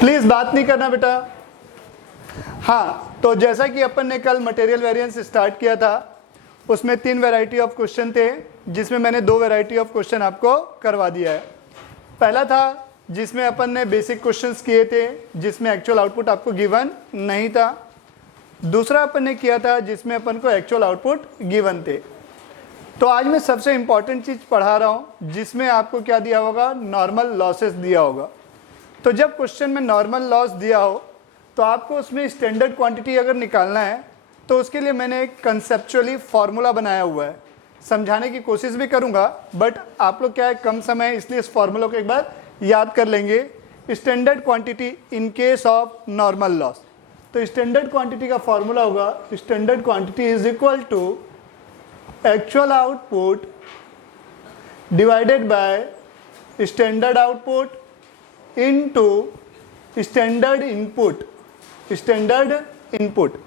Please बात नहीं करना बेटा। हाँ, तो जैसा कि अपन ने कल मटेरियल वेरिएंस स्टार्ट किया था, उसमें 3 वैरायटी ऑफ क्वेश्चन थे, जिसमें मैंने 2 वैरायटी ऑफ क्वेश्चन आपको करवा दिया है। पहला था जिसमें अपन ने बेसिक क्वेश्चंस किए थे, जिसमें एक्चुअल आउटपुट आपको गिवन नहीं था। दूसरा अपन ने किया था जिसमें अपन को एक्चुअल आउटपुट गिवन थे। तो आज मैं सबसे इंपॉर्टेंट चीज़ पढ़ा रहा हूँ, जिसमें आपको क्या दिया होगा, नॉर्मल लॉसेस दिया होगा। तो जब क्वेश्चन में नॉर्मल लॉस दिया हो तो आपको उसमें स्टैंडर्ड क्वांटिटी अगर निकालना है, तो उसके लिए मैंने एक कंसेप्चुअली फार्मूला बनाया हुआ है। समझाने की कोशिश भी करूँगा, बट आप लोग क्या है, कम समय है, इसलिए इस फार्मूला को एक बार याद कर लेंगे। Standard quantity in case of normal loss. तो स्टैंडर्ड क्वांटिटी का फार्मूला होगा, standard quantity is equal to actual output divided by standard output into standard input. Standard input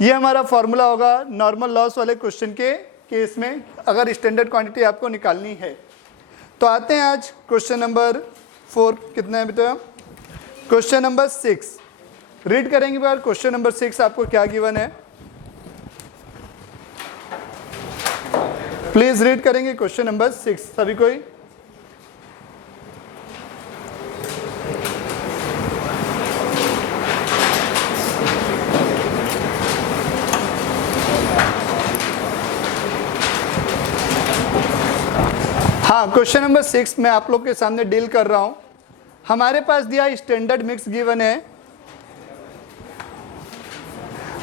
ये हमारा फॉर्मूला होगा नॉर्मल लॉस वाले क्वेश्चन के केस में, अगर स्टैंडर्ड क्वांटिटी आपको निकालनी है। तो आते हैं आज क्वेश्चन नंबर 4, कितना है बेटा, क्वेश्चन नंबर 6 रीड करेंगे बार। क्वेश्चन नंबर 6 आपको क्या गिवन है, प्लीज रीड करेंगे क्वेश्चन नंबर 6 सभी कोई। हाँ, क्वेश्चन नंबर 6 मैं आप लोग के सामने डील कर रहा हूं। हमारे पास दिया स्टैंडर्ड मिक्स गिवन है।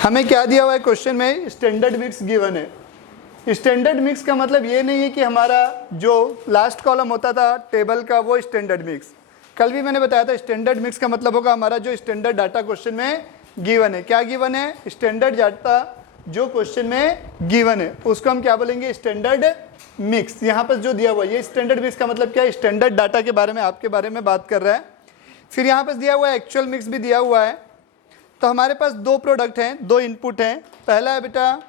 हमें क्या दिया हुआ है क्वेश्चन में, स्टैंडर्ड मिक्स गिवन है। स्टैंडर्ड मिक्स का मतलब ये नहीं है कि हमारा जो लास्ट कॉलम होता था टेबल का वो स्टैंडर्ड मिक्स। कल भी मैंने बताया था स्टैंडर्ड मिक्स का मतलब होगा हमारा जो स्टैंडर्ड डाटा क्वेश्चन में गिवन है। क्या गिवन है, स्टैंडर्ड डाटा जो क्वेश्चन में गिवन है उसको हम क्या बोलेंगे, स्टैंडर्ड मिक्स। यहाँ पर जो दिया हुआ है ये स्टैंडर्ड मिक्स का मतलब क्या है, स्टैंडर्ड डाटा के बारे में, आपके बारे में बात कर रहा है। फिर यहाँ पर दिया हुआ है एक्चुअल मिक्स भी दिया हुआ है। तो हमारे पास 2 प्रोडक्ट हैं, 2 इनपुट हैं। पहला है बेटा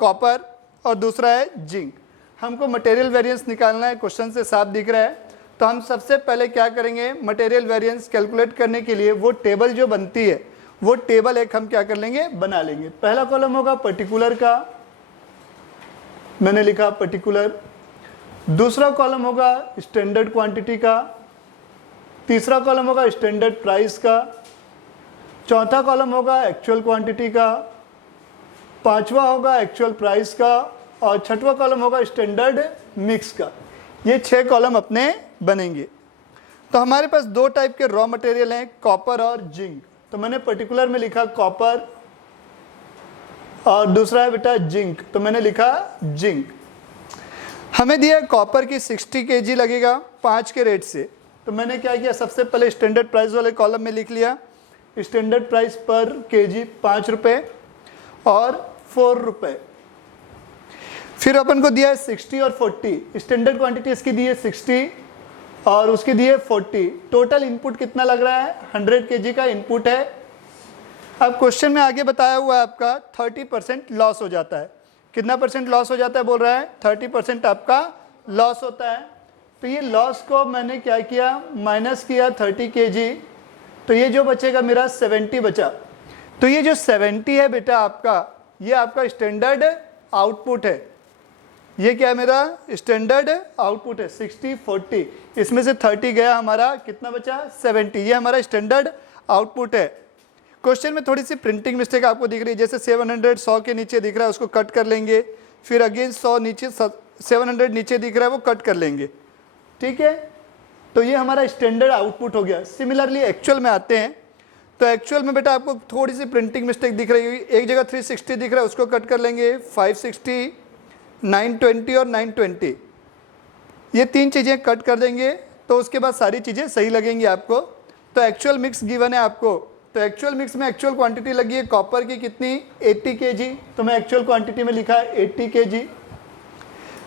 कॉपर और दूसरा है जिंक। हमको मटेरियल वेरिएंस निकालना है, क्वेश्चन से साफ दिख रहा है। तो हम सबसे पहले क्या करेंगे, मटेरियल वेरिएंस कैलकुलेट करने के लिए वो टेबल जो बनती है, वो टेबल एक हम क्या कर लेंगे, बना लेंगे। पहला कॉलम होगा पर्टिकुलर का, मैंने लिखा पर्टिकुलर। दूसरा कॉलम होगा स्टैंडर्ड क्वांटिटी का। तीसरा कॉलम होगा स्टैंडर्ड प्राइस का। चौथा कॉलम होगा एक्चुअल क्वांटिटी का। पांचवा होगा एक्चुअल प्राइस का। और छठवां कॉलम होगा स्टैंडर्ड मिक्स का। ये 6 कॉलम अपने बनेंगे। तो हमारे पास 2 टाइप के रॉ मटेरियल हैं, कॉपर और जिंक। तो मैंने पर्टिकुलर में लिखा कॉपर और दूसरा है बेटा जिंक, तो मैंने लिखा जिंक। हमें दिया कॉपर की 60 kg लगेगा 5 के रेट से। तो मैंने क्या किया, सबसे पहले स्टैंडर्ड प्राइस वाले कॉलम में लिख लिया स्टैंडर्ड प्राइस पर केजी 5 रुपये और 4 रुपये। फिर अपन को दिया है 60 और 40। स्टैंडर्ड क्वांटिटी इसकी दी है 60 और उसकी दी है 40। टोटल इनपुट कितना लग रहा है, 100 kg का इनपुट है। अब क्वेश्चन में आगे बताया हुआ है आपका 30% लॉस हो जाता है। कितना परसेंट लॉस हो जाता है बोल रहा है, 30% आपका लॉस होता है। तो ये लॉस को मैंने क्या किया, माइनस किया 30 kg। तो ये जो बचेगा मेरा 70 बचा। तो ये जो 70 है बेटा आपका, ये आपका स्टैंडर्ड आउटपुट है। ये क्या है, मेरा स्टैंडर्ड आउटपुट है। 60 40, इसमें से 30 गया, हमारा कितना बचा, 70। ये हमारा स्टैंडर्ड आउटपुट है। क्वेश्चन में थोड़ी सी प्रिंटिंग मिस्टेक आपको दिख रही है, जैसे 700 100 के नीचे दिख रहा है उसको कट कर लेंगे, फिर अगेन 100 नीचे 700 नीचे दिख रहा है वो कट कर लेंगे, ठीक है। तो ये हमारा स्टैंडर्ड आउटपुट हो गया। सिमिलरली एक्चुअल में आते हैं। तो एक्चुअल में बेटा आपको थोड़ी सी प्रिंटिंग मिस्टेक दिख रही होगी, एक जगह 360 दिख रहा है उसको कट कर लेंगे, 560 920 और 920, ये 3 चीज़ें कट कर देंगे। तो उसके बाद सारी चीज़ें सही लगेंगी आपको। तो एक्चुअल मिक्स गिवन है आपको। तो एक्चुअल मिक्स में एक्चुअल क्वांटिटी लगी है कॉपर की कितनी, 80 kg। तो मैं एक्चुअल क्वांटिटी में लिखा है 80 kg।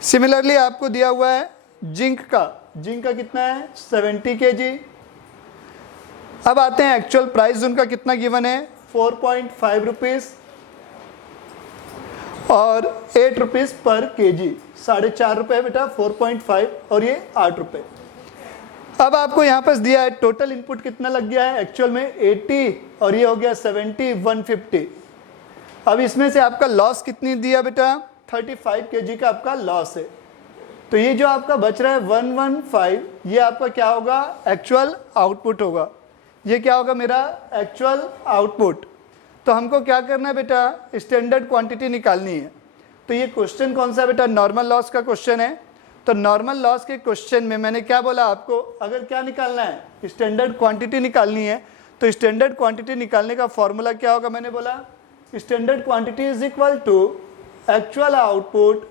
सिमिलरली आपको दिया हुआ है जिंक का, जिंक का कितना है, 70 kg। अब आते हैं एक्चुअल प्राइस उनका कितना गिवन है, 4.5 रुपीज़ और 8 रुपीज़ पर केजी। 4.5 रुपये बेटा 4.5 और ये 8 रुपये। अब आपको यहाँ पर दिया है टोटल इनपुट कितना लग गया है, एक्चुअल में 80 और ये हो गया 70, 150। अब इसमें से आपका लॉस कितनी दिया बेटा, 35 kg का आपका लॉस है। तो ये जो आपका बच रहा है 115, ये आपका क्या होगा, एक्चुअल आउटपुट होगा। ये क्या होगा मेरा एक्चुअल आउटपुट। तो हमको क्या करना है बेटा, स्टैंडर्ड क्वांटिटी निकालनी है। तो ये क्वेश्चन कौन सा है बेटा, नॉर्मल लॉस का क्वेश्चन है। तो नॉर्मल लॉस के क्वेश्चन में मैंने क्या बोला आपको, अगर क्या निकालना है, स्टैंडर्ड क्वांटिटी निकालनी है, तो स्टैंडर्ड क्वांटिटी निकालने का फॉर्मूला क्या होगा, मैंने बोला standard quantity is equal to actual output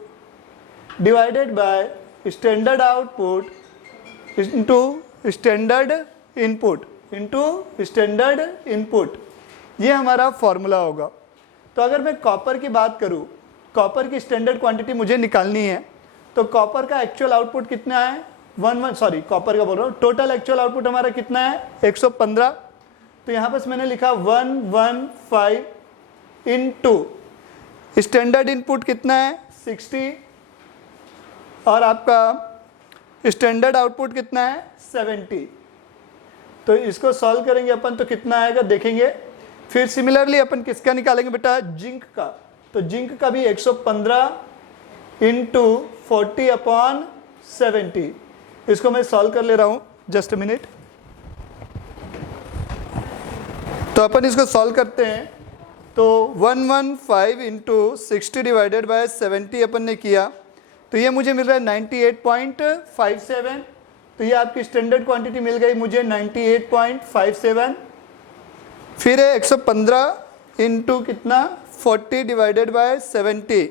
divided by standard output into standard input ये हमारा फॉर्मूला होगा। तो अगर मैं कॉपर की बात करूं, कॉपर की स्टैंडर्ड क्वांटिटी मुझे निकालनी है, तो कॉपर का एक्चुअल आउटपुट कितना है, कॉपर का बोल रहा हूँ, टोटल एक्चुअल आउटपुट हमारा कितना है 115। तो यहाँ पर मैंने लिखा 115 इनटू स्टैंडर्ड इनपुट कितना है 60 और आपका स्टैंडर्ड आउटपुट कितना है 70। तो इसको सॉल्व करेंगे अपन तो कितना आएगा देखेंगे। फिर सिमिलरली अपन किसका निकालेंगे बेटा, जिंक का। तो जिंक का भी 115 इंटू 40/70। इसको मैं सॉल्व कर ले रहा हूँ, जस्ट अ मिनट। तो अपन इसको सॉल्व करते हैं। तो 115 इंटू 60 डिवाइडेड बाय 70 अपन ने किया, तो ये मुझे मिल रहा है 98.57। तो ये आपकी स्टैंडर्ड क्वांटिटी मिल गई मुझे 98.57। फिर है 115 इंटू कितना 40 डिवाइडेड बाय 70,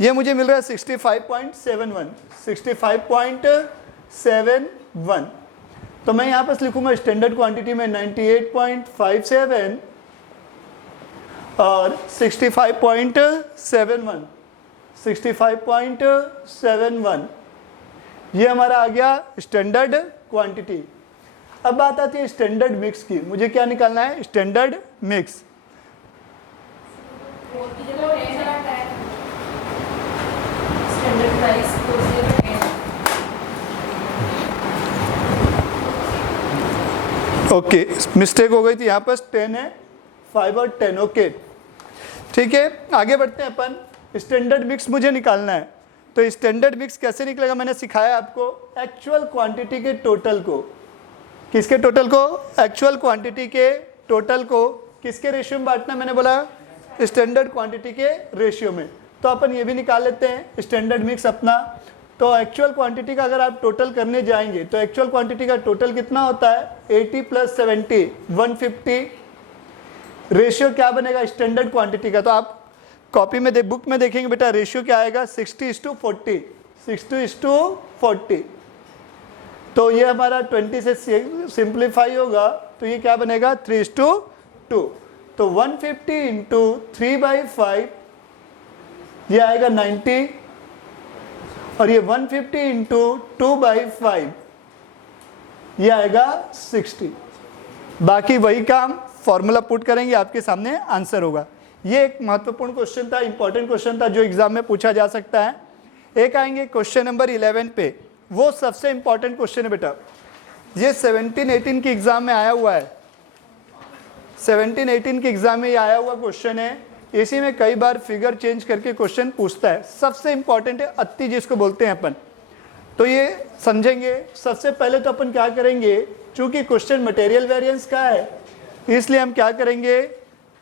ये मुझे मिल रहा है 65.71। तो मैं यहाँ पर लिखूंगा स्टैंडर्ड क्वांटिटी में 98.57 और 65.71 ये हमारा आ गया स्टैंडर्ड क्वांटिटी। अब बात आती है स्टैंडर्ड मिक्स की। मुझे क्या निकालना है, स्टैंडर्ड मिक्स। ओके, मिस्टेक हो गई थी, यहाँ पर 10 है, 5 और 10। ओके ठीक है, आगे बढ़ते हैं अपन। स्टैंडर्ड मिक्स मुझे निकालना है। तो स्टैंडर्ड मिक्स कैसे निकलेगा, मैंने सिखाया आपको एक्चुअल क्वांटिटी के टोटल को, किसके टोटल को, एक्चुअल क्वांटिटी के टोटल को किसके रेशियो में बांटना, मैंने बोला स्टैंडर्ड क्वांटिटी के रेशियो में। तो अपन ये भी निकाल लेते हैं स्टैंडर्ड मिक्स अपना। तो एक्चुअल क्वांटिटी का अगर आप टोटल करने जाएंगे तो एक्चुअल क्वांटिटी का टोटल कितना होता है 80 + 70 150। रेशियो क्या बनेगा स्टैंडर्ड क्वांटिटी का, तो आप कॉपी में बुक में देखेंगे बेटा रेशियो क्या आएगा 60:40, 60:40। तो ये हमारा 20 से सिंप्लीफाई होगा, तो ये क्या बनेगा 3:2। तो 150 इंटू 3/5 ये आएगा 90 और ये 150 इंटू 2/5 ये आएगा 60। बाकी वही काम फॉर्मूला पुट करेंगे, आपके सामने आंसर होगा। ये एक महत्वपूर्ण क्वेश्चन था, इंपॉर्टेंट क्वेश्चन था जो एग्जाम में पूछा जा सकता है। एक आएंगे क्वेश्चन नंबर 11 पे, वो सबसे इंपॉर्टेंट क्वेश्चन है बेटा। ये 17-18 की एग्जाम में आया हुआ है, 17-18 की एग्जाम में ये आया हुआ क्वेश्चन है। इसी में कई बार फिगर चेंज करके क्वेश्चन पूछता है। सबसे इंपॉर्टेंट है अत्ती जिसको बोलते हैं अपन, तो ये समझेंगे। सबसे पहले तो अपन क्या करेंगे, चूंकि क्वेश्चन मटेरियल वेरिएंस का है इसलिए हम क्या करेंगे,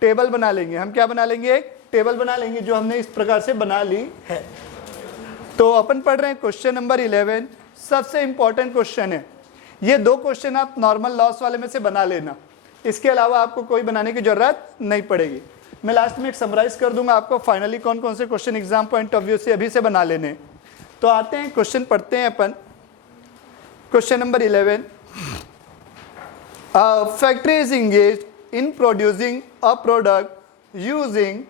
टेबल बना लेंगे। हम क्या बना लेंगे, एक टेबल बना लेंगे जो हमने इस प्रकार से बना ली है। तो अपन पढ़ रहे हैं क्वेश्चन नंबर 11, सबसे इंपॉर्टेंट क्वेश्चन है। ये दो क्वेश्चन आप नॉर्मल लॉस वाले में से बना लेना, इसके अलावा आपको कोई बनाने की जरूरत नहीं पड़ेगी। मैं लास्ट में एक समराइज कर दूंगा आपको फाइनली कौन कौन से question exam point of view से अभी से बना लेने। तो आते हैं क्वेश्चन पढ़ते हैं अपन। Question number 11, factory is engaged in producing a product using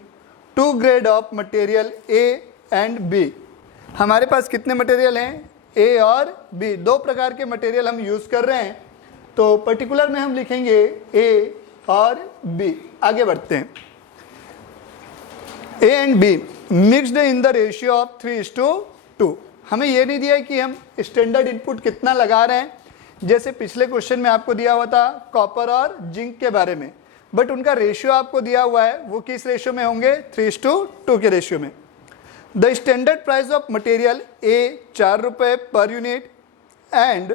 2 grade of material A and B। हमारे पास कितने मटेरियल हैं, A और B, दो प्रकार के मटेरियल हम यूज़ कर रहे हैं। तो पर्टिकुलर में हम लिखेंगे A और B। आगे बढ़ते हैं। A and B mixed in the ratio of 3:2। हमें ये नहीं दिया है कि हम स्टैंडर्ड इनपुट कितना लगा रहे हैं जैसे पिछले क्वेश्चन में आपको दिया हुआ था कॉपर और जिंक के बारे में, बट उनका रेशियो आपको दिया हुआ है, वो किस रेशियो में होंगे? 3:2 के रेशियो में। The standard price of material A 4 रुपये per unit and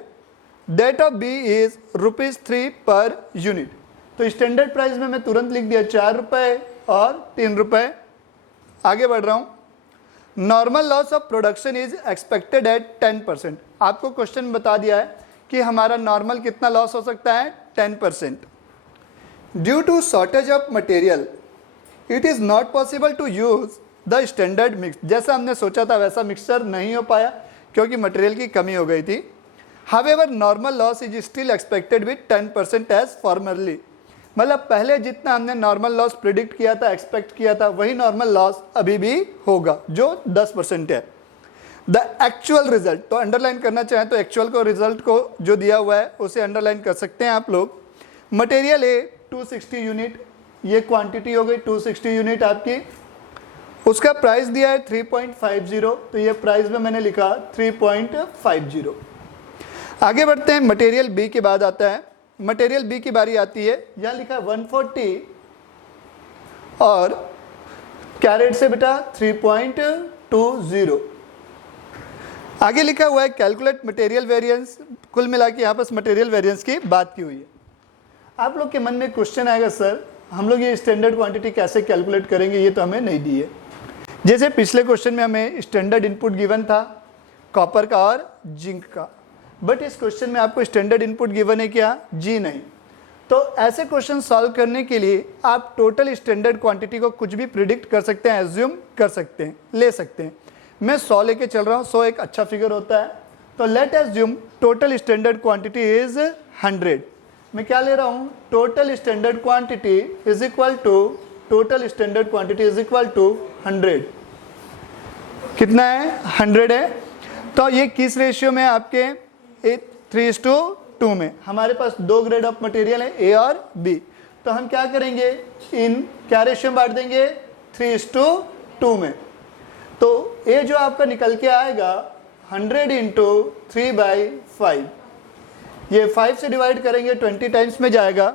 that of B is ₹3 per unit. तो स्टैंडर्ड प्राइस में मैं तुरंत लिख दिया 4 रुपये और 3 रुपये। आगे बढ़ रहा हूँ। Normal loss of production is expected at 10%। आपको क्वेश्चन बता दिया है कि हमारा नॉर्मल कितना लॉस हो सकता है? 10%। Due to shortage of material it is not possible to use the standard mix. जैसा हमने सोचा था वैसा मिक्सचर नहीं हो पाया क्योंकि मटेरियल की कमी हो गई थी। However normal loss is still expected with 10% as formerly. मतलब पहले जितना हमने नॉर्मल लॉस प्रिडिक्ट किया था, एक्सपेक्ट किया था, वही नॉर्मल लॉस अभी भी होगा जो 10% है। द एक्चुअल रिजल्ट, तो अंडरलाइन करना चाहें तो एक्चुअल को रिजल्ट को जो दिया हुआ है उसे अंडरलाइन कर सकते हैं आप लोग। मटेरियल ए 260 यूनिट, ये क्वांटिटी हो गई 260 यूनिट आपकी। उसका प्राइस दिया है 3.50, तो ये प्राइस में मैंने लिखा 3.50। आगे बढ़ते हैं। मटेरियल बी के बाद आता है, मटेरियल बी की बारी आती है। यहाँ लिखा है 140 और कैरेट से बेटा 3.20। आगे लिखा हुआ है कैलकुलेट मटेरियल वेरिएंस। कुल मिला के यहाँ पर मटेरियल वेरिएंस की बात की हुई है। आप लोग के मन में क्वेश्चन आएगा, सर हम लोग ये स्टैंडर्ड क्वांटिटी कैसे कैलकुलेट करेंगे, ये तो हमें नहीं दी है। जैसे पिछले क्वेश्चन में हमें स्टैंडर्ड इनपुट गिवन था कॉपर का और जिंक का, बट इस क्वेश्चन में आपको स्टैंडर्ड इनपुट गिवन है क्या? जी नहीं। तो ऐसे क्वेश्चन सॉल्व करने के लिए आप टोटल स्टैंडर्ड क्वांटिटी को कुछ भी प्रिडिक्ट कर सकते हैं, एज्यूम कर सकते हैं, ले सकते हैं। मैं 100 लेके चल रहा हूँ, 100 एक अच्छा फिगर होता है, तो let assume total standard quantity is 100। मैं क्या ले रहा हूँ? Total standard quantity is equal to 100। कितना है? 100 है। तो ये किस रेशियो में? आपके 3:2 में। हमारे पास दो ग्रेड ऑफ मटेरियल है, ए और बी, तो हम क्या करेंगे? इन क्या रेशियो में बांट देंगे? 3:2 में। तो ए जो आपका निकल के आएगा 100 × 3/5, ये 5 से डिवाइड करेंगे 20 टाइम्स में जाएगा,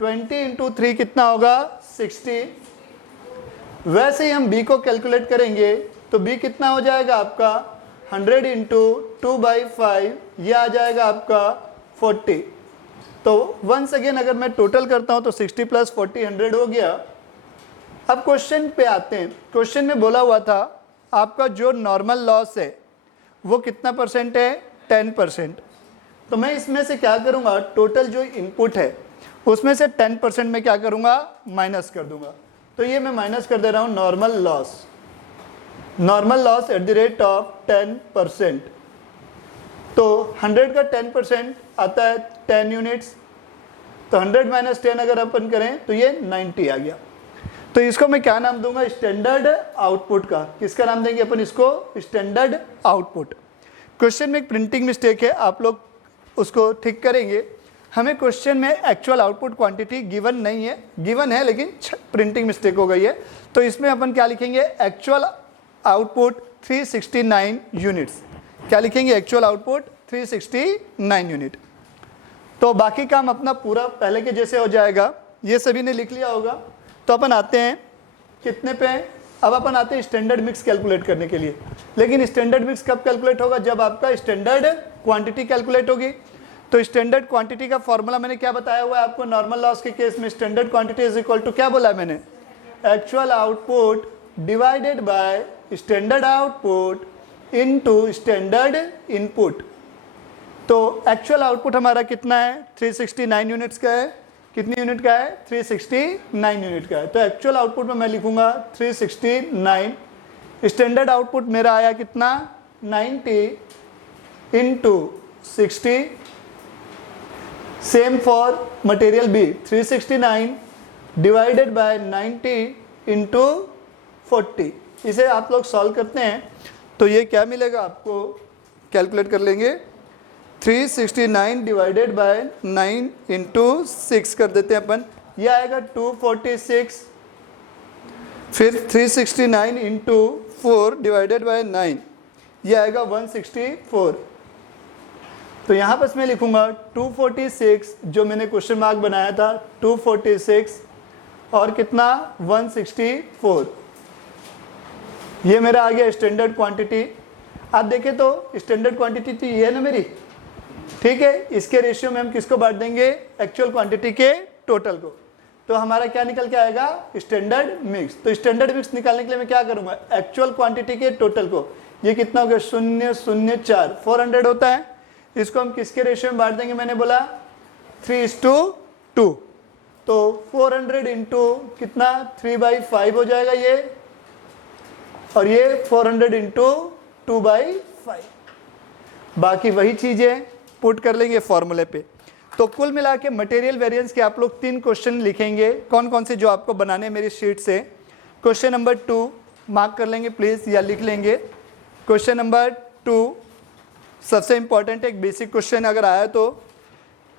20 × 3 कितना होगा? 60। वैसे ही हम बी को कैलकुलेट करेंगे तो बी कितना हो जाएगा आपका? 100 × 2/5, ये आ जाएगा आपका 40। तो वंस अगेन अगर मैं टोटल करता हूँ तो 60 + 40 100 हो गया। अब क्वेश्चन पे आते हैं। क्वेश्चन में बोला हुआ था आपका जो नॉर्मल लॉस है वो कितना परसेंट है? 10%। तो मैं इसमें से क्या करूँगा? टोटल जो इनपुट है उसमें से 10% में क्या करूँगा? माइनस कर दूंगा। तो ये मैं माइनस कर दे रहा हूँ normal loss at the rate of 10%। तो 100 का 10% आता है 10 यूनिट्स, तो 100 - 10 अगर अपन करें तो ये 90 आ गया। तो इसको मैं क्या नाम दूंगा? स्टैंडर्ड आउटपुट का। किसका नाम देंगे अपन इसको? Standard output. क्वेश्चन में एक प्रिंटिंग मिस्टेक है, आप लोग उसको ठीक करेंगे। हमें क्वेश्चन में एक्चुअल आउटपुट क्वांटिटी गिवन नहीं है, गिवन है लेकिन प्रिंटिंग मिस्टेक हो गई है। तो इसमें अपन क्या लिखेंगे? Actual output 369 units. क्या लिखेंगे? Actual output 369 unit. तो बाकी काम अपना पूरा पहले के जैसे हो जाएगा। ये सभी ने लिख लिया होगा। तो अपन आते हैं कितने पे? अब अपन आते हैं स्टैंडर्ड मिक्स कैलकुलेट करने के लिए। लेकिन स्टैंडर्ड मिक्स कब कैलकुलेट होगा? जब आपका स्टैंडर्ड क्वांटिटी कैलकुलेट होगी। तो स्टैंडर्ड क्वांटिटी का फॉर्मूला मैंने क्या बताया हुआ है आपको? नॉर्मल लॉस के केस में standard quantity is equal to क्या बोला मैंने? Actual output divided by standard output into standard input. तो एक्चुअल आउटपुट हमारा कितना है? 369 यूनिट्स का है। कितनी यूनिट का है? 369 यूनिट का है। तो एक्चुअल आउटपुट में मैं लिखूंगा 369। स्टैंडर्ड आउटपुट मेरा आया कितना? 90 × 60। Same for material B, 369 divided by 90 × 40। इसे आप लोग सॉल्व करते हैं तो ये क्या मिलेगा आपको? कैलकुलेट कर लेंगे। 369 डिवाइडेड बाय 9 × 6 कर देते हैं अपन, ये आएगा 246। फिर 369 × 4 डिवाइडेड बाय 9, ये आएगा 164। तो यहाँ पर मैं लिखूंगा 246, जो मैंने क्वेश्चन मार्क बनाया था 246 और कितना 164, ये मेरा आ गया स्टैंडर्ड क्वांटिटी। आप देखें तो स्टैंडर्ड क्वांटिटी तो ये है ना मेरी, ठीक है। इसके रेशियो में हम किसको बांट देंगे, एक्चुअल क्वांटिटी के टोटल को। तो हमारा क्या निकल के आएगा, स्टैंडर्ड मिक्स। तो स्टैंडर्ड मिक्स निकालने के लिए मैं क्या करूंगा, एक्चुअल क्वांटिटी के टोटल को, ये कितना हो गया 004, 400 होता है। इसको हम किसके रेशियो में बांट देंगे, मैंने बोला 3:2। तो 400 इंटू कितना 3/5 हो जाएगा ये, और ये 400 इंटू 2/5। बाकी वही चीजें पुट कर लेंगे फॉर्मूले पे। तो कुल मिला के मटेरियल वेरिएंस के आप लोग 3 क्वेश्चन लिखेंगे, कौन कौन से जो आपको बनाने मेरी शीट से। क्वेश्चन नंबर 2 मार्क कर लेंगे प्लीज, या लिख लेंगे। क्वेश्चन नंबर 2 सबसे इंपॉर्टेंट एक बेसिक क्वेश्चन अगर आया तो।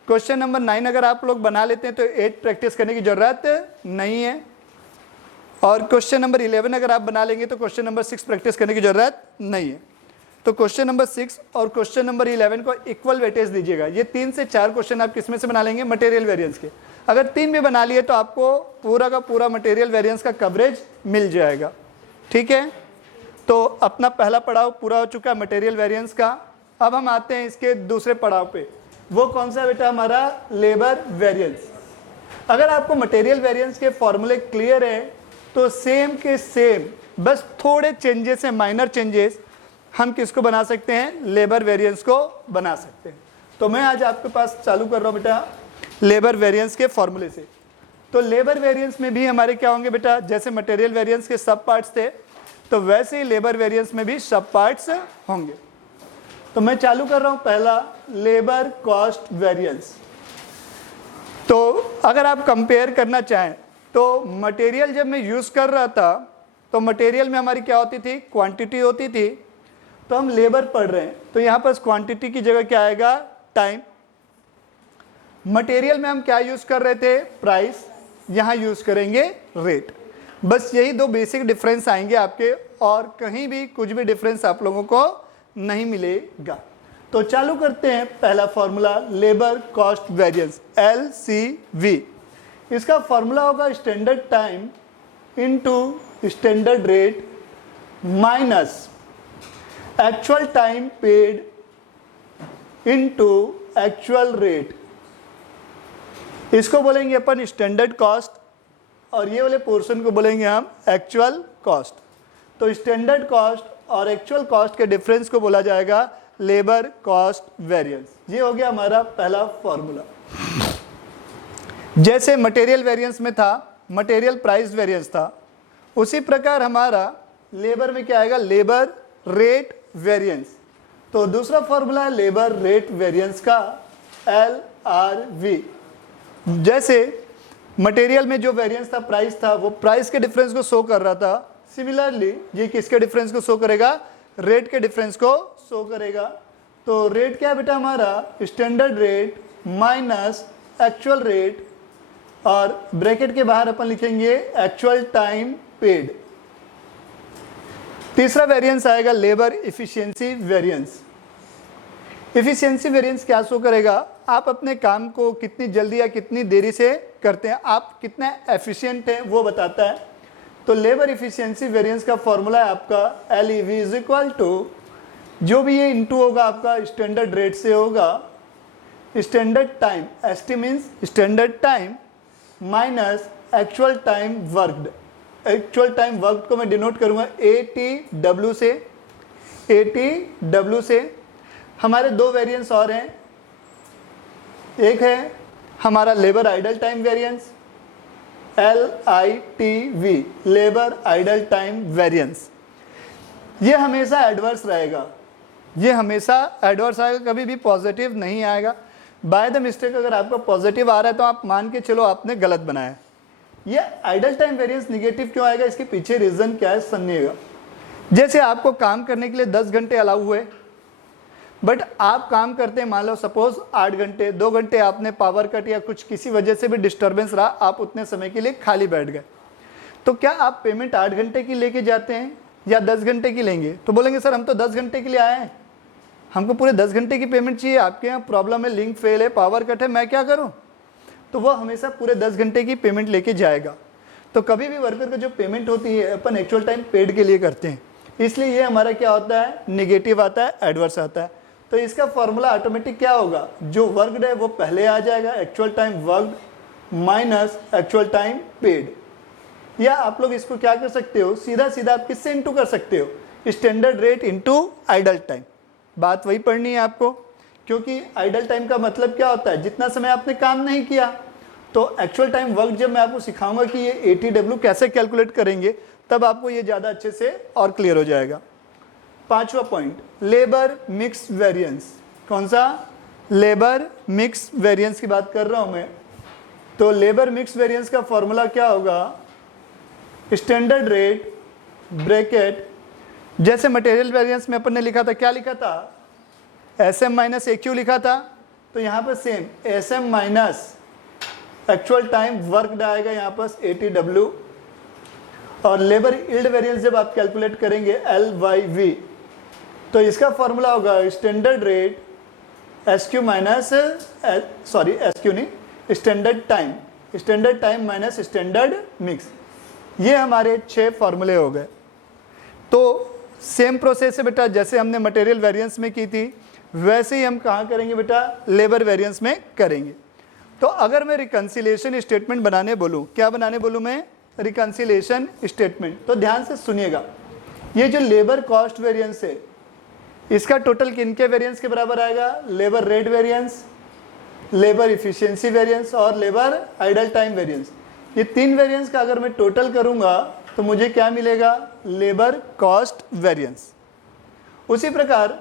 क्वेश्चन नंबर 9 अगर आप लोग बना लेते हैं तो 8 प्रैक्टिस करने की जरूरत नहीं है। और क्वेश्चन नंबर 11 अगर आप बना लेंगे तो क्वेश्चन नंबर 6 प्रैक्टिस करने की जरूरत नहीं है। तो क्वेश्चन नंबर 6 और क्वेश्चन नंबर 11 को इक्वल वेटेज दीजिएगा। ये 3 से 4 क्वेश्चन आप किसमें से बना लेंगे, मटेरियल वेरिएंस के। अगर 3 भी बना लिए तो आपको पूरा का पूरा मटेरियल वेरिएंस का कवरेज मिल जाएगा, ठीक है। तो अपना पहला पड़ाव पूरा हो चुका है मटेरियल वेरिएंस का। अब हम आते हैं इसके दूसरे पड़ाव पे। वो कौन सा बेटा, हमारा लेबर वेरिएंस। अगर आपको मटेरियल वेरिएंस के फॉर्मूले क्लियर है तो सेम के सेम, बस थोड़े चेंजेस हैं, माइनर चेंजेस, हम किसको बना सकते हैं, लेबर वेरिएंस को बना सकते हैं। तो मैं आज आपके पास चालू कर रहा हूं बेटा लेबर वेरिएंस के फॉर्मूले से। तो लेबर वेरिएंस में भी हमारे क्या होंगे बेटा, जैसे मटेरियल वेरिएंस के सब पार्ट्स थे तो वैसे ही लेबर वेरिएंस में भी सब पार्ट्स होंगे। तो मैं चालू कर रहा हूं पहला लेबर कॉस्ट वेरिएंस। तो अगर आप कंपेयर करना चाहें तो मटेरियल जब मैं यूज कर रहा था तो मटेरियल में हमारी क्या होती थी, क्वांटिटी होती थी। तो हम लेबर पढ़ रहे हैं तो यहां पर क्वांटिटी की जगह क्या आएगा, टाइम। मटेरियल में हम क्या यूज कर रहे थे, प्राइस, यहां यूज करेंगे रेट। बस यही 2 बेसिक डिफरेंस आएंगे आपके, और कहीं भी कुछ भी डिफरेंस आप लोगों को नहीं मिलेगा। तो चालू करते हैं पहला formula labour cost variance, LCV। इसका फॉर्मूला होगा standard time into standard rate minus actual time paid into actual rate. इसको बोलेंगे अपन स्टैंडर्ड कॉस्ट, और ये वाले पोर्शन को बोलेंगे हम एक्चुअल कॉस्ट। तो स्टैंडर्ड कॉस्ट और एक्चुअल कॉस्ट के डिफरेंस को बोला जाएगा लेबर कॉस्ट वेरिएंस। ये हो गया हमारा पहला फॉर्मूला। जैसे मटेरियल वेरिएंस में था, मटेरियल प्राइस वेरिएंस था, उसी प्रकार हमारा लेबर में क्या आएगा, लेबर रेट वेरिएंस। तो दूसरा फॉर्मूला है लेबर रेट वेरिएंस का, LRV। जैसे मटेरियल में जो वेरिएंस था, प्राइस था, वो प्राइस के डिफरेंस को शो कर रहा था। सिमिलरली ये किसके डिफरेंस को शो करेगा, रेट के डिफरेंस को शो करेगा। तो रेट क्या है बेटा हमारा, standard rate minus actual rate, और ब्रैकेट के बाहर अपन लिखेंगे एक्चुअल टाइम पेड। तीसरा वेरिएंस आएगा labour efficiency variance. Efficiency variance क्या शो करेगा, आप अपने काम को कितनी जल्दी या कितनी देरी से करते हैं, आप कितने एफिशिएंट हैं, वो बताता है। तो लेबर इफिशिएंसी वेरिएंस का फॉर्मूला है आपका LEV इज इक्वल टू, जो भी ये इंटू होगा आपका स्टैंडर्ड रेट से होगा, standard time, ST means standard time, minus actual time worked. Actual time work को मैं डिनोट करूंगा ATW से। ATW से हमारे 2 वेरिएंस और हैं। एक है हमारा labour idle time variance, LITV, labour idle time variance. ये हमेशा एडवर्स रहेगा, ये हमेशा एडवर्स आएगा, कभी भी पॉजिटिव नहीं आएगा। बाय द मिस्टेक अगर आपका पॉजिटिव आ रहा है तो आप मान के चलो आपने गलत बनाया। ये आइडल टाइम वेरिएंस निगेटिव क्यों आएगा, इसके पीछे रीजन क्या है सुनिएगा। जैसे आपको काम करने के लिए 10 घंटे अलाउ हुए, बट आप काम करते हैं मान लो सपोज 8 घंटे, 2 घंटे आपने पावर कट या कुछ किसी वजह से भी डिस्टर्बेंस रहा, आप उतने समय के लिए खाली बैठ गए। तो क्या आप पेमेंट 8 घंटे की लेके जाते हैं या 10 घंटे की लेंगे? तो बोलेंगे सर हम तो 10 घंटे के लिए आए हैं। हमको पूरे 10 घंटे की पेमेंट चाहिए, आपके यहाँ प्रॉब्लम है, लिंक फेल है, पावर कट है, मैं क्या करूँ? तो वह हमेशा पूरे 10 घंटे की पेमेंट लेके जाएगा। तो कभी भी वर्कर को जो पेमेंट होती है अपन एक्चुअल टाइम पेड के लिए करते हैं, इसलिए ये हमारा क्या होता है, नेगेटिव आता है, एडवर्स आता है। तो इसका फॉर्मूला ऑटोमेटिक क्या होगा, जो वर्कड है वो पहले आ जाएगा, actual time worked minus actual time paid. या आप लोग इसको क्या कर सकते हो, सीधा सीधा आप किससे इंटू कर सकते हो, standard rate into idle time. बात वही पढ़नी है आपको, क्योंकि आइडल टाइम का मतलब क्या होता है, जितना समय आपने काम नहीं किया। तो एक्चुअल टाइम वर्क जब मैं आपको सिखाऊंगा कि ये 80W कैसे कैलकुलेट करेंगे, तब आपको ये ज़्यादा अच्छे से और क्लियर हो जाएगा। 5वां पॉइंट, लेबर मिक्स वेरिएंस। कौन सा? लेबर मिक्स वेरिएंस की बात कर रहा हूँ मैं। तो लेबर मिक्स वेरिएंस का फॉर्मूला क्या होगा, स्टैंडर्ड रेट ब्रैकेट, जैसे मटेरियल वेरिएंस में अपन ने लिखा था, क्या लिखा था, SM माइनस AQ लिखा था। तो यहाँ पर same SM minus actual time work आएगा यहाँ पर 80W, और लेबर यील्ड वेरिएंस जब आप कैलकुलेट करेंगे LYV, तो इसका फॉर्मूला होगा standard rate SQ minus SQ नहीं, standard time minus standard mix. ये हमारे 6 फॉर्मूले हो गए। तो सेम प्रोसेस है बेटा, जैसे हमने मटेरियल वेरिएंस में की थी, वैसे ही हम कहाँ करेंगे बेटा, लेबर वेरिएंस में करेंगे। तो अगर मैं रिकंसिलिएशन स्टेटमेंट बनाने बोलूँ, क्या बनाने बोलूँ मैं, रिकंसिलिएशन स्टेटमेंट, तो ध्यान से सुनिएगा। ये जो लेबर कॉस्ट वेरिएंस है, इसका टोटल किनके वेरिएंस के बराबर आएगा, labour rate variance, labour efficiency variance और लेबर आइडल टाइम वेरिएंस। ये 3 वेरिएंस का अगर मैं टोटल करूंगा तो मुझे क्या मिलेगा, लेबर कॉस्ट वेरिएंस। उसी प्रकार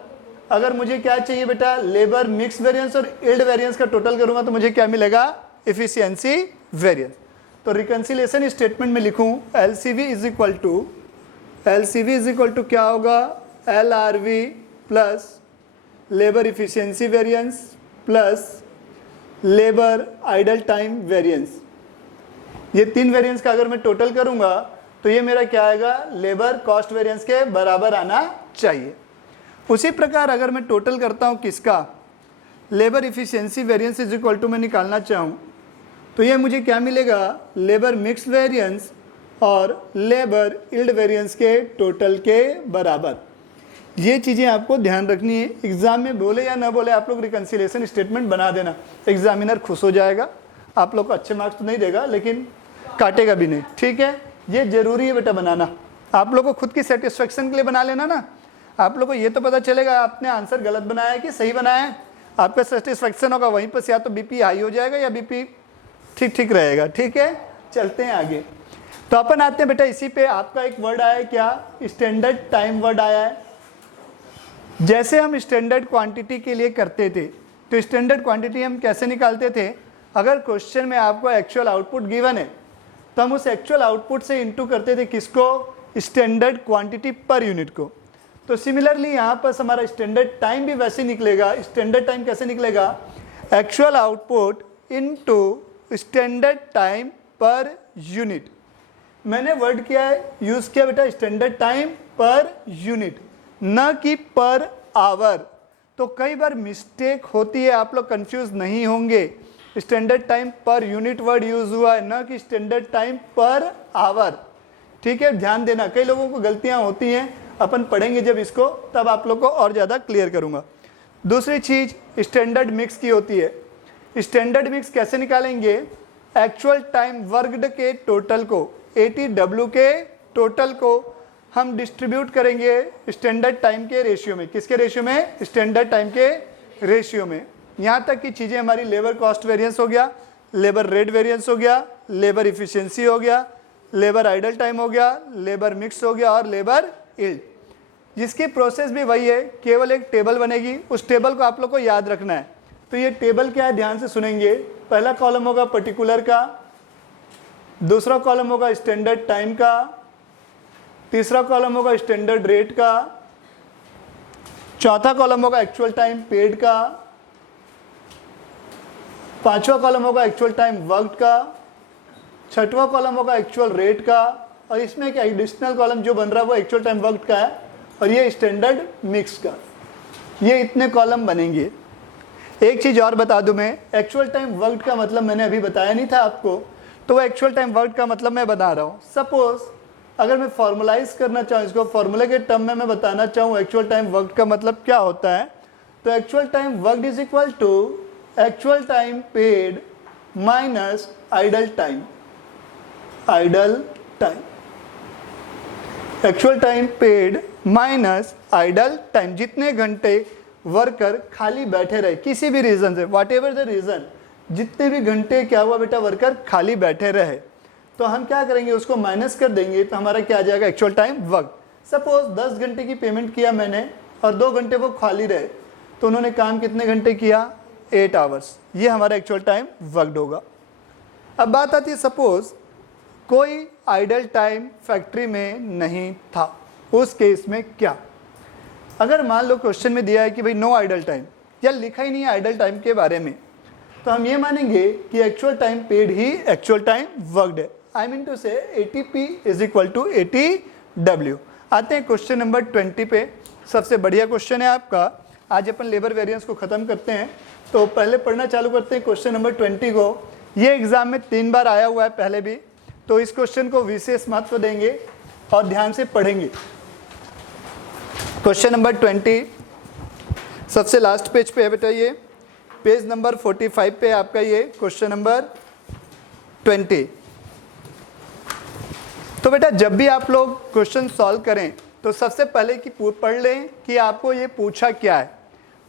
अगर मुझे क्या चाहिए बेटा, लेबर मिक्स वेरिएंस और यील्ड वेरिएंस का टोटल करूंगा तो मुझे क्या मिलेगा, इफिशिएंसी वेरिएंस। तो रिकंसिलिएशन स्टेटमेंट में लिखूं LCV इज इक्वल टू क्या होगा, LRV plus labour efficiency variance plus labour idle time variance. ये 3 वेरिएंस का अगर मैं टोटल करूंगा तो ये मेरा क्या आएगा, लेबर कॉस्ट वेरिएंस के बराबर आना चाहिए। उसी प्रकार अगर मैं टोटल करता हूँ किसका, labour efficiency variance is equal to मैं निकालना चाहूँ तो ये मुझे क्या मिलेगा, लेबर मिक्स वेरिएंस और लेबर यील्ड वेरिएंस के टोटल के बराबर। ये चीज़ें आपको ध्यान रखनी है, एग्जाम में बोले या ना बोले आप लोग रिकंसिलिएशन स्टेटमेंट बना देना, एग्जामिनर खुश हो जाएगा। आप लोग को अच्छे मार्क्स तो नहीं देगा लेकिन काटेगा भी नहीं, ठीक है। ये जरूरी है बेटा बनाना, आप लोग को खुद की सेटिस्फेक्शन के लिए बना लेना ना। आप लोग को ये तो पता चलेगा आपने आंसर गलत बनाया है कि सही बनाया है, आपका सेटिस्फेक्शन होगा वहीं पर, या तो BP हाई हो जाएगा या BP ठीक रहेगा, ठीक है। चलते हैं आगे। तो अपन आते हैं बेटा इसी पे, आपका एक वर्ड आया है क्या, स्टैंडर्ड टाइम वर्ड आया है। जैसे हम स्टैंडर्ड क्वांटिटी के लिए करते थे, तो स्टैंडर्ड क्वांटिटी हम कैसे निकालते थे, अगर क्वेश्चन में आपको एक्चुअल आउटपुट गिवन है तो हम उस एक्चुअल आउटपुट से इंटू करते थे किसको, स्टैंडर्ड क्वांटिटी पर यूनिट को। तो सिमिलरली यहाँ पर हमारा स्टैंडर्ड टाइम भी वैसे निकलेगा। स्टैंडर्ड टाइम कैसे निकलेगा, actual output into standard time per unit. मैंने वर्ड किया है, यूज़ किया बेटा स्टैंडर्ड टाइम पर यूनिट, न कि पर आवर। तो कई बार मिस्टेक होती है, आप लोग कंफ्यूज नहीं होंगे। Standard time per unit word use हुआ है, न कि स्टैंडर्ड टाइम पर आवर, ठीक है। ध्यान देना, कई लोगों को गलतियां होती हैं, अपन पढ़ेंगे जब इसको तब आप लोग को और ज़्यादा क्लियर करूंगा। दूसरी चीज़ स्टैंडर्ड मिक्स की होती है। स्टैंडर्ड मिक्स कैसे निकालेंगे, एक्चुअल टाइम वर्कड के टोटल को, 80W के टोटल को हम डिस्ट्रीब्यूट करेंगे स्टैंडर्ड टाइम के रेशियो में। किसके रेशियो में, स्टैंडर्ड टाइम के रेशियो में। यहाँ तक की चीज़ें हमारी लेबर कॉस्ट वेरिएंस हो गया, लेबर रेट वेरिएंस हो गया, लेबर इफिशिएंसी हो गया, लेबर आइडल टाइम हो गया, लेबर मिक्स हो गया और लेबर यील्ड। जिसकी प्रोसेस भी वही है, केवल एक टेबल बनेगी, उस टेबल को आप लोग को याद रखना है। तो ये टेबल क्या है, ध्यान से सुनेंगे। पहला कॉलम होगा पर्टिकुलर का, दूसरा कॉलम होगा स्टैंडर्ड टाइम का, तीसरा कॉलम होगा स्टैंडर्ड रेट का, चौथा कॉलम होगा एक्चुअल टाइम पेड का, पांचवा कॉलम होगा एक्चुअल टाइम वर्कड का, छठवां कॉलम होगा एक्चुअल रेट का, और इसमें एक एडिशनल कॉलम जो बन रहा है वो एक्चुअल टाइम वर्कड का है, और ये स्टैंडर्ड मिक्स का। ये इतने कॉलम बनेंगे। एक चीज़ और बता दूं मैं, एक्चुअल टाइम वर्कड का मतलब मैंने अभी बताया नहीं था आपको, तो वो एक्चुअल टाइम वर्कड का मतलब मैं बता रहा हूँ। सपोज अगर मैं फॉर्मुलाइज करना चाहूँ इसको, फॉर्मूले के टर्म में मैं बताना चाहूँ एक्चुअल टाइम वर्कड का मतलब क्या होता है, तो actual time worked is equal to actual time paid minus idle time. Idle time, actual time paid minus idle time, जितने घंटे वर्कर खाली बैठे रहे किसी भी रीज़न से, वाट एवर द रीज़न, जितने भी घंटे क्या हुआ बेटा वर्कर खाली बैठे रहे, तो हम क्या करेंगे उसको माइनस कर देंगे, तो हमारा क्या आ जाएगा एक्चुअल टाइम वर्क। सपोज 10 घंटे की पेमेंट किया मैंने और 2 घंटे वो खाली रहे, तो उन्होंने काम कितने घंटे किया, 8 आवर्स, ये हमारा एक्चुअल टाइम वर्कड होगा। अब बात आती है सपोज कोई आइडल टाइम फैक्ट्री में नहीं था, उस केस में क्या, अगर मान लो क्वेश्चन में दिया है कि भाई नो आइडल टाइम, या लिखा ही नहीं है आइडल टाइम के बारे में, तो हम ये मानेंगे कि एक्चुअल टाइम पेड ही एक्चुअल टाइम वर्कड है। I mean to say ATP is equal to ATW। आते हैं क्वेश्चन नंबर 20 पे, सबसे बढ़िया क्वेश्चन है आपका। आज अपन लेबर वेरिएंस को ख़त्म करते हैं, तो पहले पढ़ना चालू करते हैं क्वेश्चन नंबर 20 को। ये एग्जाम में 3 बार आया हुआ है पहले भी, तो इस क्वेश्चन को विशेष महत्व देंगे और ध्यान से पढ़ेंगे। क्वेश्चन नंबर 20 सबसे लास्ट पेज पे है बेटा, ये पेज नंबर 45 पे आपका ये क्वेश्चन नंबर 20। तो बेटा जब भी आप लोग क्वेश्चन सॉल्व करें तो सबसे पहले कि पढ़ लें कि आपको ये पूछा क्या है।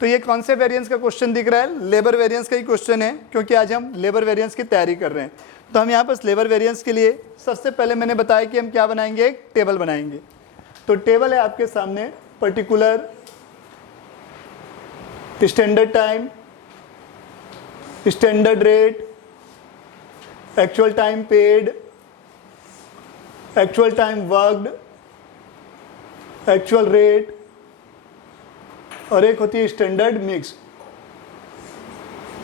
तो ये कौन से वेरिएंस का क्वेश्चन दिख रहा है, लेबर वेरिएंस का ही क्वेश्चन है, क्योंकि आज हम लेबर वेरिएंस की तैयारी कर रहे हैं। तो हम यहाँ पर लेबर वेरिएंस के लिए सबसे पहले मैंने बताया कि हम क्या बनाएंगे, एक टेबल बनाएंगे। तो टेबल है आपके सामने, particular standard time, standard rate, actual time paid, actual time worked, actual rate, और एक होती है स्टैंडर्ड मिक्स।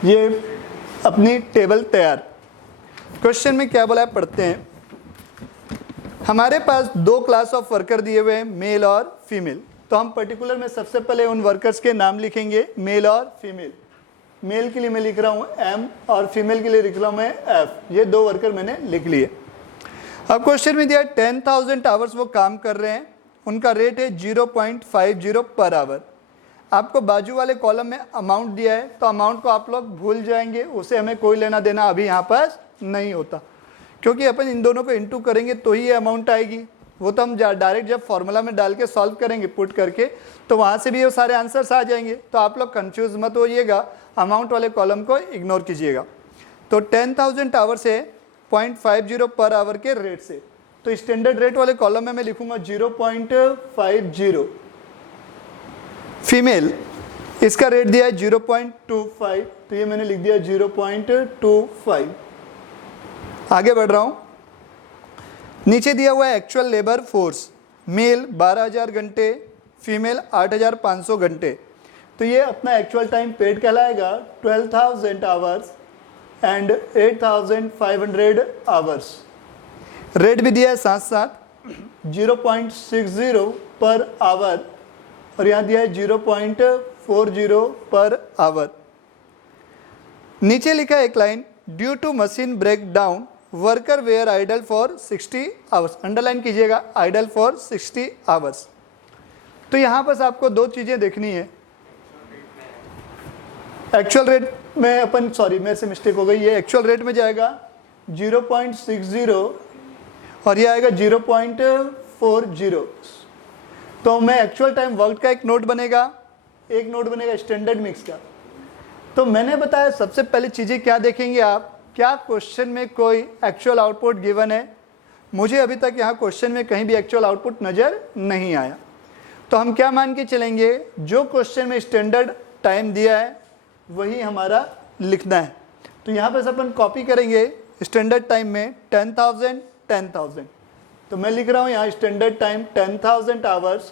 ये अपनी टेबल तैयार। क्वेश्चन में क्या बोला है पढ़ते हैं। हमारे पास 2 क्लास ऑफ वर्कर दिए हुए हैं, मेल और फीमेल। तो हम पर्टिकुलर में सबसे पहले उन वर्कर्स के नाम लिखेंगे, मेल और फीमेल। मेल के लिए मैं लिख रहा हूँ M और फीमेल के लिए लिख रहा हूँ मैं F। ये 2 वर्कर मैंने लिख लिए। अब क्वेश्चन में दिया 10,000 आवर्स वो काम कर रहे हैं, उनका रेट है 0.50 पर आवर। आपको बाजू वाले कॉलम में अमाउंट दिया है, तो अमाउंट को आप लोग भूल जाएंगे, उसे हमें कोई लेना देना अभी यहाँ पर नहीं होता, क्योंकि अपन इन दोनों को इंटू करेंगे तो ही ये अमाउंट आएगी। वो तो हम डायरेक्ट जब फॉर्मूला में डाल के सॉल्व करेंगे पुट करके, तो वहाँ से भी वो सारे आंसर्स आ जाएंगे। तो आप लोग कंफ्यूज मत होइएगा, अमाउंट वाले कॉलम को इग्नोर कीजिएगा। तो 10,000 आवर से 0.50 पर आवर के रेट से, तो स्टैंडर्ड रेट वाले कॉलम में मैं लिखूंगा 0.50। फीमेल, इसका रेट दिया है 0.25, तो ये मैंने लिख दिया 0.25। आगे बढ़ रहा हूँ, नीचे दिया हुआ है एक्चुअल लेबर फोर्स, मेल 12,000 घंटे, फीमेल 8,500 घंटे। तो ये अपना एक्चुअल टाइम पेड कहलाएगा 12,000 आवर्स एंड 8,500 आवर्स। रेट भी दिया है साथ साथ 0.60 पर आवर, और यहाँ दिया है 0.40 पर आवर। नीचे लिखा है एक line, due to machine break down worker were idle for 60 hours. Underline कीजिएगा, आइडल फॉर 60 आवर्स। तो यहाँ पर आपको 2 चीज़ें देखनी है। एक्चुअल रेट में अपन, सॉरी मेरे से मिस्टेक हो गई, ये एक्चुअल रेट में जाएगा 0.60 और ये आएगा 0.40। तो मैं एक्चुअल टाइम वर्क का एक नोट बनेगा, एक नोट बनेगा स्टैंडर्ड मिक्स का। तो मैंने बताया सबसे पहले चीज़ें क्या देखेंगे आप, क्या क्वेश्चन में कोई एक्चुअल आउटपुट गिवन है। मुझे अभी तक यहाँ क्वेश्चन में कहीं भी एक्चुअल आउटपुट नज़र नहीं आया। तो हम क्या मान के चलेंगे, जो क्वेश्चन में स्टैंडर्ड टाइम दिया है वही हमारा लिखना है। तो यहाँ पर अपन कॉपी करेंगे स्टैंडर्ड टाइम में 10,000 10,000। तो मैं लिख रहा हूँ यहाँ स्टैंडर्ड टाइम 10,000 आवर्स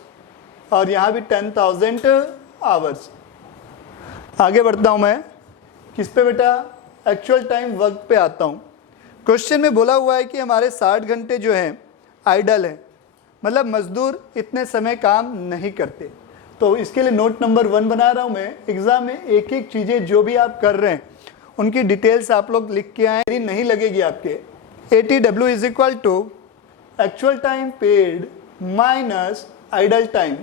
और यहाँ भी 10,000 आवर्स। आगे बढ़ता हूँ मैं, किस पे बेटा, एक्चुअल टाइम वर्क पे आता हूँ। क्वेश्चन में बोला हुआ है कि हमारे 60 घंटे जो हैं आइडल हैं, मतलब मजदूर इतने समय काम नहीं करते। तो इसके लिए नोट नंबर 1 बना रहा हूँ मैं। एग्जाम में एक एक चीज़ें जो भी आप कर रहे हैं उनकी डिटेल्स आप लोग लिख के आए, नहीं लगेगी आपके। ATW is equal to actual time paid minus idle time,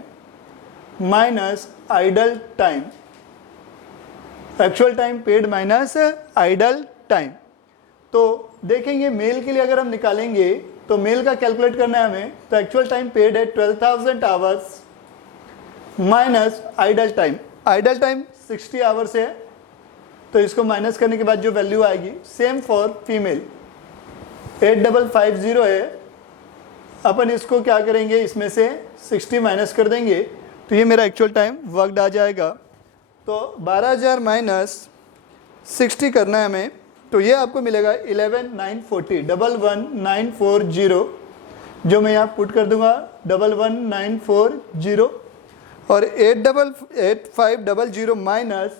minus idle time, actual time paid minus idle time. तो देखेंगे मेल के लिए अगर हम निकालेंगे तो मेल का कैलकुलेट करना है हमें, तो एक्चुअल टाइम पेड है 12,000 hours minus idle time. Idle time 60 hours है, तो इसको माइनस करने के बाद जो वैल्यू आएगी, सेम फॉर फीमेल 8550 है, अपन इसको क्या करेंगे, इसमें से 60 माइनस कर देंगे तो ये मेरा एक्चुअल टाइम वर्कड आ जाएगा। तो 12,000 माइनस 60 करना है हमें, तो ये आपको मिलेगा 11,940, 11,940, जो मैं यहाँ पुट कर दूंगा 11,940 और 8,8500 माइनस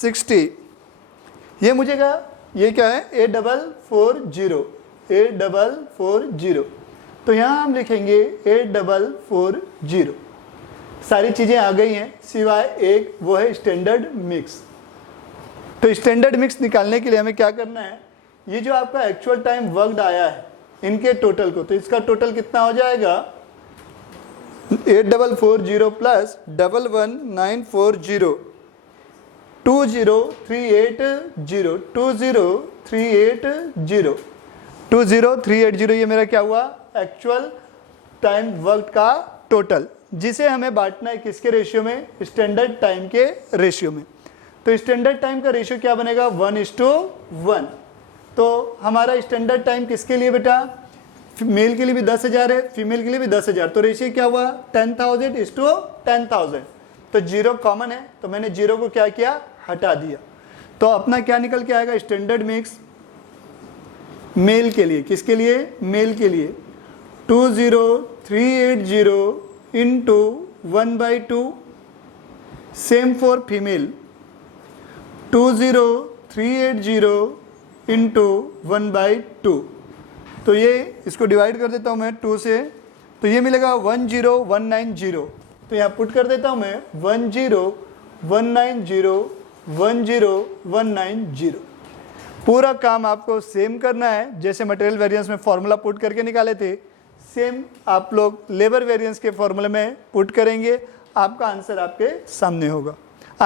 60, ये मुझे क्या, ये क्या है 8,440, 8,440, तो यहाँ हम लिखेंगे 8,440। सारी चीज़ें आ गई हैं सिवाय एक, वो है स्टैंडर्ड मिक्स। तो स्टैंडर्ड मिक्स निकालने के लिए हमें क्या करना है, ये जो आपका एक्चुअल टाइम वर्कड आया है इनके टोटल को, तो इसका टोटल कितना हो जाएगा 8,440 प्लस 11,940, 20,380, 20,380, 20,380, ये मेरा क्या हुआ एक्चुअल टाइम वर्क का टोटल, जिसे हमें बांटना है किसके रेशियो में, स्टैंडर्ड टाइम के रेशियो में। तो स्टैंडर्ड टाइम का रेशियो क्या बनेगा 1:1। तो हमारा स्टैंडर्ड टाइम किसके लिए बेटा, मेल के लिए भी 10,000 है, फीमेल के लिए भी 10,000, तो रेशियो क्या हुआ 10,000:10,000। तो जीरो कॉमन है, तो मैंने जीरो को क्या किया, हटा दिया। तो अपना क्या निकल के आएगा, स्टैंडर्ड मिक्स मेल के लिए, किसके लिए, मेल के लिए 20,380 into 1/2, same for female 20,380 into 1/2। तो ये इसको डिवाइड कर देता हूँ मैं 2 से, तो ये मिलेगा 10,190, तो यहाँ पुट कर देता हूँ मैं 10,190, 10,190। पूरा काम आपको सेम करना है, जैसे मटेरियल वेरिएंस में फॉर्मूला पुट करके निकाले थे, सेम आप लोग लेबर वेरिएंस के फॉर्मूले में पुट करेंगे, आपका आंसर आपके सामने होगा।